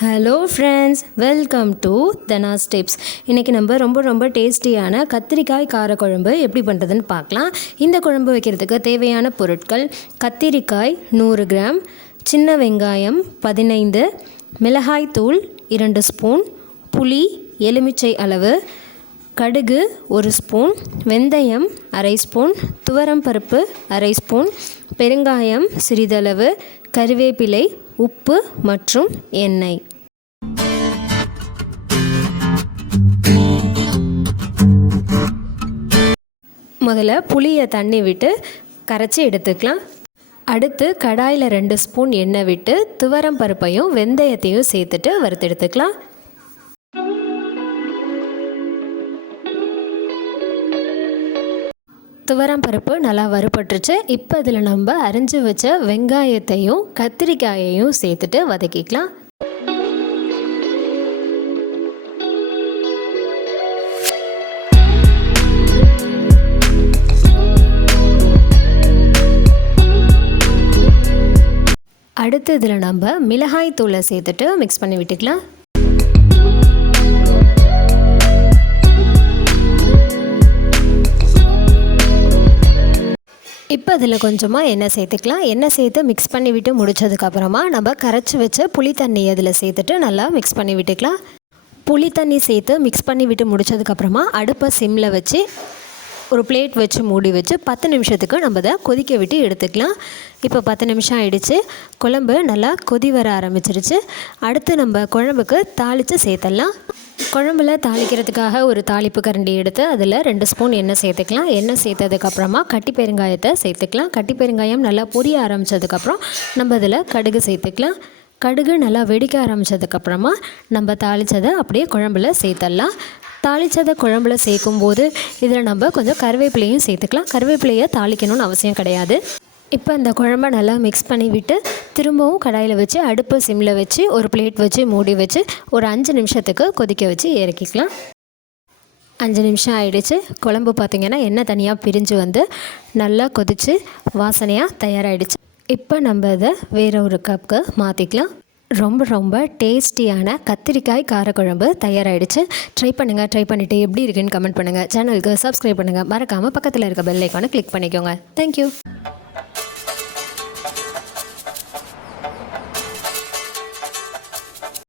Hello friends welcome to Dhana steps இன்றைக்கி நம்ம ரொம்ப ரொம்ப டேஸ்டியான கத்திரிக்காய் காரக்குழம்பு எப்படி பண்ணுறதுன்னு பார்க்கலாம். இந்த குழம்பு வைக்கிறதுக்கு தேவையான பொருட்கள் கத்திரிக்காய் நூறு கிராம் சின்ன வெங்காயம் பதினைந்து மிளகாய் தூள் இரண்டு ஸ்பூன் புளி எலுமிச்சை அளவு கடுகு ஒரு ஸ்பூன் வெந்தயம் அரை ஸ்பூன் துவரம் பருப்பு அரை ஸ்பூன் பெருங்காயம் சிறிதளவு கறிவேப்பிலை உப்பு மற்றும் எண்ணெய். முதல்ல புளியை தண்ணி விட்டு கரைச்சி எடுத்துக்கலாம். அடுத்து கடாயில் ரெண்டு ஸ்பூன் எண்ணெய் விட்டு துவரம் பருப்பையும் வெந்தயத்தையும் சேர்த்துட்டு வறுத்தெடுத்துக்கலாம். துவரம் பருப்பு நல்லா வறுபட்டுருச்சு. இப்போ இதில் நம்ம அரிஞ்சு வச்ச வெங்காயத்தையும் கத்திரிக்காயையும் சேர்த்துட்டு வதக்கிக்கலாம். அடுத்து இதில் நம்ம மிளகாய் தூளை சேர்த்துட்டு மிக்ஸ் பண்ணி விட்டுக்கலாம். இப்போ அதில் கொஞ்சமாக எண்ணெய் சேர்த்துக்கலாம். எண்ணெய் சேர்த்து மிக்ஸ் பண்ணி விட்டு முடிச்சதுக்கப்புறமா நம்ம கரைச்சி வச்ச புளி தண்ணி அதில் சேர்த்துட்டு நல்லா மிக்ஸ் பண்ணி விட்டுக்கலாம். புளி தண்ணி சேர்த்து மிக்ஸ் பண்ணி விட்டு முடிச்சதுக்கப்புறமா அடுப்பை சிம்மில் வச்சு ஒரு பிளேட் வச்சு மூடி வச்சு பத்து நிமிஷத்துக்கு நம்ம அதை கொதிக்க விட்டு எடுத்துக்கலாம். இப்போ பத்து நிமிஷம் ஆகிடுச்சு குழம்பு நல்லா கொதி வர ஆரம்பிச்சிருச்சு. அடுத்து நம்ம குழம்புக்கு தாளித்து சேர்த்துடலாம். குழம்புல தாளிக்கிறதுக்காக ஒரு தாளிப்பு கரண்டி எடுத்து அதில் ரெண்டு ஸ்பூன் எண்ணெய் சேர்த்துக்கலாம். எண்ணெய் சேர்த்ததுக்கப்புறமா கட்டி பெருங்காயத்தை சேர்த்துக்கலாம். கட்டி பெருங்காயம் நல்லா பொரிய ஆரம்பித்ததுக்கப்புறம் நம்ம அதில் கடுகு சேர்த்துக்கலாம். கடுகு நல்லா வெடிக்க ஆரம்பித்ததுக்கப்புறமா நம்ம தாளித்ததை அப்படியே குழம்புல சேர்த்துடலாம் தாளித்ததை குழம்புல சேர்க்கும்போது இதில் நம்ம கொஞ்சம் கருவேப்பிலையும் சேர்த்துக்கலாம். கருவேப்பிலையை தாளிக்கணும்னு அவசியம் கிடையாது. இப்போ இந்த குழம்ப நல்லா மிக்ஸ் பண்ணி விட்டு திரும்பவும் கடாயில் வச்சு அடுப்பு சிம்மில் வச்சு ஒரு பிளேட் வச்சு மூடி வச்சு ஒரு அஞ்சு நிமிஷத்துக்கு கொதிக்க வச்சு இறக்கிக்கலாம். அஞ்சு நிமிஷம் ஆயிடுச்சு. குழம்பு பார்த்திங்கன்னா எண்ணெய் தனியாக பிரிஞ்சு வந்து நல்லா கொதித்து வாசனையாக தயாராகிடுச்சு இப்போ நம்ம இதை வேறு ஒரு கப்புக்கு மாற்றிக்கலாம் ரொம்ப ரொம்ப டேஸ்டியான கத்திரிக்காய் காரக்குழம்பு தயாராகிடுச்சு ட்ரை பண்ணுங்கள் ட்ரை பண்ணிவிட்டு எப்படி இருக்குன்னு கமெண்ட் பண்ணுங்கள் சேனலுக்கு சப்ஸ்கிரைப் பண்ணுங்கள் மறக்காமல் பக்கத்தில் இருக்க பெல் ஐக்கானை கிளிக் பண்ணிக்கோங்க. தேங்க்யூ